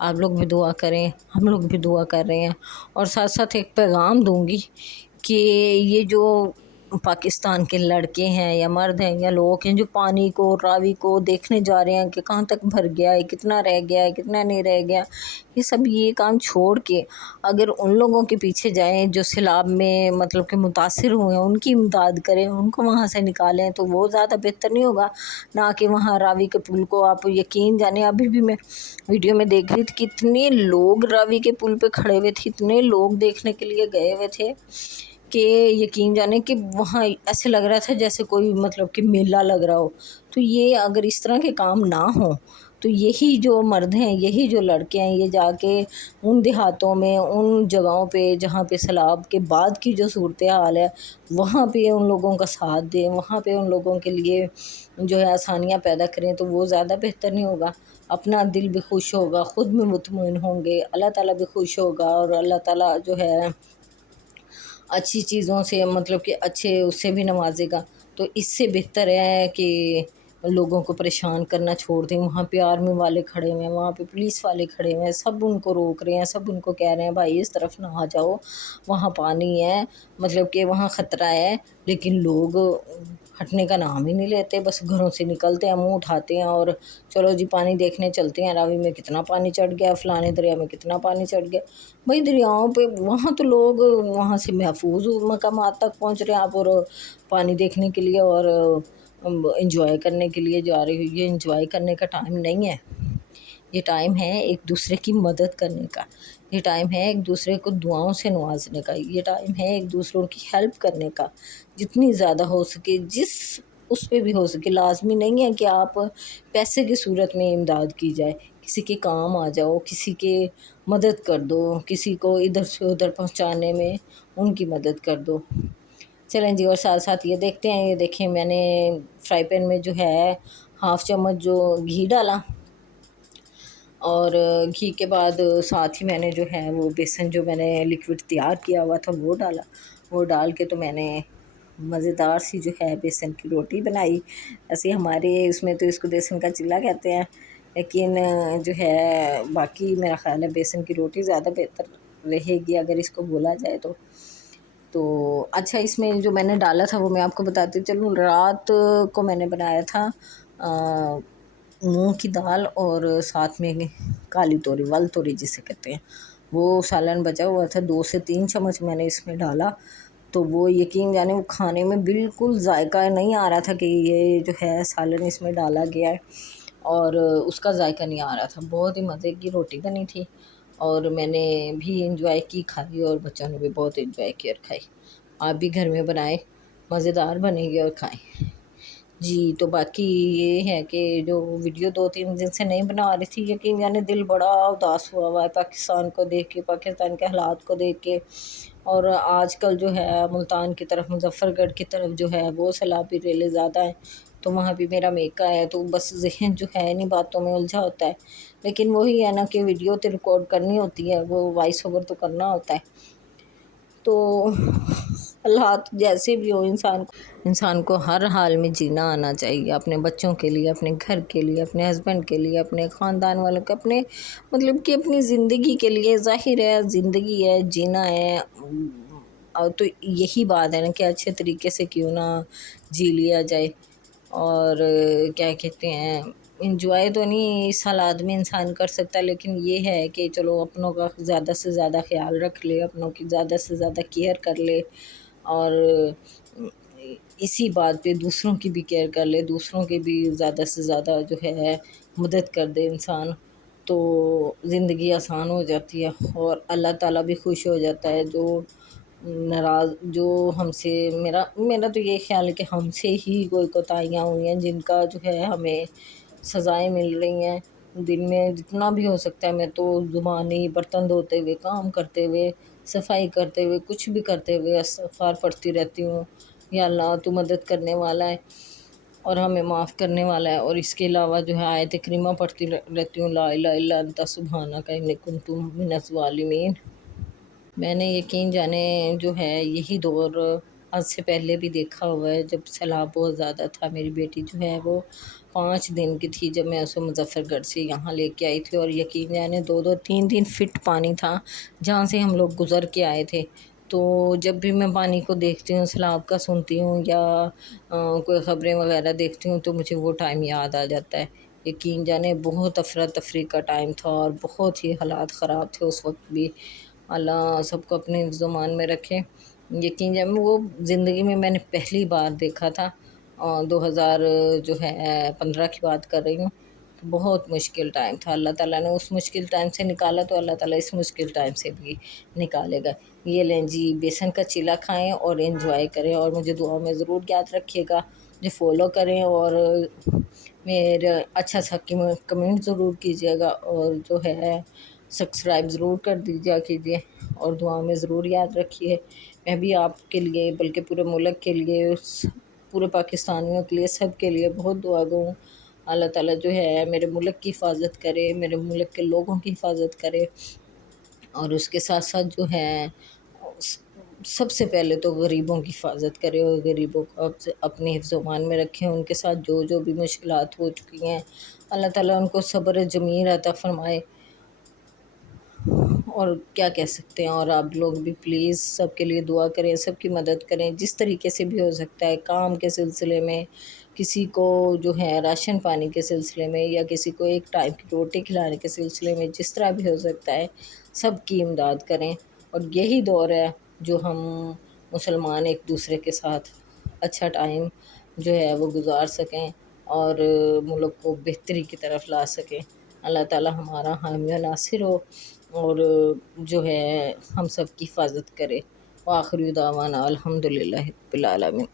آپ لوگ بھی دعا کریں، ہم لوگ بھی دعا کر رہے ہیں۔ اور ساتھ ساتھ ایک پیغام دوں گی کہ یہ جو پاکستان کے لڑکے ہیں یا مرد ہیں یا لوگ ہیں جو پانی کو، راوی کو دیکھنے جا رہے ہیں کہ کہاں تک بھر گیا ہے، کتنا رہ گیا ہے، کتنا نہیں رہ گیا، یہ کام چھوڑ کے اگر ان لوگوں کے پیچھے جائیں جو سیلاب میں مطلب کہ متاثر ہوئے ہیں، ان کی امداد کریں، ان کو وہاں سے نکالیں، تو وہ زیادہ بہتر نہیں ہوگا؟ نہ کہ وہاں راوی کے پل کو آپ یقین جانیں، ابھی بھی میں ویڈیو میں دیکھ رہی تھی کتنے لوگ راوی کے پل پہ کھڑے ہوئے تھے، اتنے لوگ دیکھنے کے لیے گئے ہوئے تھے کہ یقین جانے کہ وہاں ایسے لگ رہا تھا جیسے کوئی مطلب کہ میلہ لگ رہا ہو۔ تو یہ اگر اس طرح کے کام نہ ہوں تو یہی جو مرد ہیں، یہی جو لڑکے ہیں، یہ جا کے ان دیہاتوں میں، ان جگہوں پہ جہاں پہ سیلاب کے بعد کی جو صورتحال ہے، وہاں پہ ان لوگوں کا ساتھ دیں، وہاں پہ ان لوگوں کے لیے جو ہے آسانیاں پیدا کریں، تو وہ زیادہ بہتر نہیں ہوگا؟ اپنا دل بھی خوش ہوگا، خود بھی مطمئن ہوں گے، اللہ تعالیٰ بھی خوش ہوگا، اور اللہ تعالیٰ جو ہے اچھی چیزوں سے مطلب کہ اچھے اس سے بھی نوازے گا۔ تو اس سے بہتر ہے کہ لوگوں کو پریشان کرنا چھوڑ دیں۔ وہاں پہ آرمی والے کھڑے ہوئے ہیں، وہاں پہ پولیس والے کھڑے ہوئے ہیں، سب ان کو روک رہے ہیں، سب ان کو کہہ رہے ہیں بھائی اس طرف نہ آ جاؤ، وہاں پانی ہے، مطلب کہ وہاں خطرہ ہے، لیکن لوگ ہٹنے کا نام ہی نہیں لیتے، بس گھروں سے نکلتے ہیں، منہ اٹھاتے ہیں اور چلو جی پانی دیکھنے چلتے ہیں، راوی میں کتنا پانی چڑھ گیا، فلانے دریا میں کتنا پانی چڑھ گیا۔ بھائی دریاؤں پہ وہاں تو لوگ وہاں سے محفوظ مقامات تک پہنچ رہے ہیں، آپ اور پانی دیکھنے کے لیے اور انجوائے کرنے کے لیے جا رہے ہو۔ یہ انجوائے کرنے کا ٹائم نہیں ہے، یہ ٹائم ہے ایک دوسرے کی مدد کرنے کا، یہ ٹائم ہے ایک دوسرے کو دعاؤں سے نوازنے کا، یہ ٹائم ہے ایک دوسروں کی ہیلپ کرنے کا، جتنی زیادہ ہو سکے، جس اس پہ بھی ہو سکے۔ لازمی نہیں ہے کہ آپ پیسے کی صورت میں امداد کی جائے، کسی کے کام آ جاؤ، کسی کے مدد کر دو، کسی کو ادھر سے ادھر پہنچانے میں ان کی مدد کر دو۔ چلیں جی، اور ساتھ ساتھ یہ دیکھتے ہیں، یہ دیکھیں میں نے فرائی پین میں جو ہے 1/2 چمچ جو گھی ڈالا، اور گھی کے بعد ساتھ ہی میں نے جو ہے وہ بیسن جو میں نے لکوڈ تیار کیا ہوا تھا وہ ڈالا، وہ ڈال کے تو میں نے مزیدار سی جو ہے بیسن کی روٹی بنائی۔ ایسے ہمارے اس میں تو اس کو بیسن کا چلہ کہتے ہیں، لیکن جو ہے باقی میرا خیال ہے بیسن کی روٹی زیادہ بہتر رہے گی اگر اس کو بولا جائے تو اچھا اس میں جو میں نے ڈالا تھا وہ میں آپ کو بتاتی چلوں۔ رات کو میں نے بنایا تھا مونگ کی دال اور ساتھ میں کالی توری، ول توری جسے کہتے ہیں، وہ سالن بچا ہوا تھا، 2 سے 3 چمچ میں نے اس میں ڈالا، تو وہ یقین جانے وہ کھانے میں بالکل ذائقہ نہیں آ رہا تھا کہ یہ جو ہے سالن اس میں ڈالا گیا ہے، اور اس کا ذائقہ نہیں آ رہا تھا، بہت ہی مزے کی روٹی بنی تھی، اور میں نے بھی انجوائے کی، کھائی، اور بچوں نے بھی بہت انجوائے کی اور کھائی۔ آپ بھی گھر میں بنائیں، مزیدار بنے گی اور کھائیں جی۔ تو باقی یہ ہے کہ جو ویڈیو 2-3 دن سے نہیں بنا رہی تھی، یقین یعنی دل بڑا اداس ہوا ہوا ہے پاکستان کو دیکھ کے، پاکستان کے حالات کو دیکھ کے، اور آج کل جو ہے ملتان کی طرف، مظفر گڑھ کی طرف جو ہے وہ سیلابی ریلیں زیادہ ہیں، تو وہاں بھی میرا میکا ہے، تو بس ذہن جو ہے انہیں باتوں میں الجھا ہوتا ہے، لیکن وہی ہے نا کہ ویڈیو تو ریکارڈ کرنی ہوتی ہے، وہ وائس اوور تو کرنا ہوتا ہے، تو حالات جیسے بھی ہو انسان کو ہر حال میں جینا آنا چاہیے، اپنے بچوں کے لیے، اپنے گھر کے لیے، اپنے ہسبینڈ کے لیے، اپنے خاندان والوں کے، اپنے مطلب کہ اپنی زندگی کے لیے۔ ظاہر ہے زندگی ہے، جینا ہے، اور تو یہی بات ہے نا کہ اچھے طریقے سے کیوں نہ جی لیا جائے، اور کیا کہتے ہیں، انجوائے تو نہیں اس حالات میں انسان کر سکتا، لیکن یہ ہے کہ چلو اپنوں کا زیادہ سے زیادہ خیال رکھ لے، اپنوں کی زیادہ سے زیادہ کیئر کر لے، اور اسی بات پہ دوسروں کی بھی کیئر کر لے، دوسروں کی بھی زیادہ سے زیادہ جو ہے مدد کر دے انسان، تو زندگی آسان ہو جاتی ہے، اور اللہ تعالیٰ بھی خوش ہو جاتا ہے۔ جو ہم سے میرا تو یہ خیال ہے کہ ہم سے ہی کوئی کوتاہیاں ہوئی ہیں جن کا جو ہے ہمیں سزائیں مل رہی ہیں۔ دن میں جتنا بھی ہو سکتا ہے میں تو زبانی برتن دھوتے ہوئے، کام کرتے ہوئے، صفائی کرتے ہوئے، کچھ بھی کرتے ہوئے استغفار پڑھتی رہتی ہوں، یا اللہ تو مدد کرنے والا ہے اور ہمیں معاف کرنے والا ہے، اور اس کے علاوہ جو ہے آیت کریمہ پڑھتی رہتی ہوں، لا الہ الا انت سبحانک انی کنت من الظالمین۔ میں نے یقین جانے جو ہے یہی دور آج سے پہلے بھی دیکھا ہوا ہے، جب سیلاب بہت زیادہ تھا، میری بیٹی جو ہے وہ 5 دن کی تھی جب میں اسے مظفر گڑھ سے یہاں لے کے آئی تھی، اور یقین جانے 2-3 فٹ پانی تھا جہاں سے ہم لوگ گزر کے آئے تھے۔ تو جب بھی میں پانی کو دیکھتی ہوں، سیلاب کا سنتی ہوں یا کوئی خبریں وغیرہ دیکھتی ہوں تو مجھے وہ ٹائم یاد آ جاتا ہے۔ یقین جانے بہت افراتفری کا ٹائم تھا اور بہت ہی حالات خراب تھے اس وقت بھی۔ اللہ سب کو اپنے حفظ و امان میں رکھے۔ یقین جانے وہ زندگی میں نے پہلی بار دیکھا تھا، 2015 کی بات کر رہی ہوں۔ تو بہت مشکل ٹائم تھا، اللہ تعالیٰ نے اس مشکل ٹائم سے نکالا تو اللہ تعالیٰ اس مشکل ٹائم سے بھی نکالے گا۔ یہ لیں جی، بیسن کا چیلا کھائیں اور انجوائے کریں، اور مجھے دعا میں ضرور یاد رکھیے گا، مجھے فالو کریں اور میرا اچھا سا کمنٹ ضرور کیجیے گا، اور جو ہے سبسکرائب ضرور کر دیجیے کیجیے، اور دعا میں ضرور یاد رکھیے۔ میں بھی آپ کے لیے بلکہ پورے ملک کے لیے، پورے پاکستانیوں کے لیے، سب کے لیے بہت دعا گو ہوں۔ اللہ تعالیٰ جو ہے میرے ملک کی حفاظت کرے، میرے ملک کے لوگوں کی حفاظت کرے، اور اس کے ساتھ ساتھ جو ہے سب سے پہلے تو غریبوں کی حفاظت کرے، اور غریبوں کو اپنے حفظ و امان میں رکھیں۔ ان کے ساتھ جو بھی مشکلات ہو چکی ہیں، اللہ تعالیٰ ان کو صبر جمیل عطا فرمائے۔ اور کیا کہہ سکتے ہیں، اور آپ لوگ بھی پلیز سب کے لیے دعا کریں، سب کی مدد کریں جس طریقے سے بھی ہو سکتا ہے، کام کے سلسلے میں، کسی کو جو ہے راشن پانی کے سلسلے میں، یا کسی کو ایک ٹائم کی روٹی کھلانے کے سلسلے میں، جس طرح بھی ہو سکتا ہے سب کی امداد کریں۔ اور یہی دور ہے جو ہم مسلمان ایک دوسرے کے ساتھ اچھا ٹائم جو ہے وہ گزار سکیں اور ملک کو بہتری کی طرف لا سکیں۔ اللہ تعالیٰ ہمارا حامی و ناصر ہو، اور جو ہے ہم سب کی حفاظت کرے۔ وآخر دعوانا الحمدللہ رب العالمین۔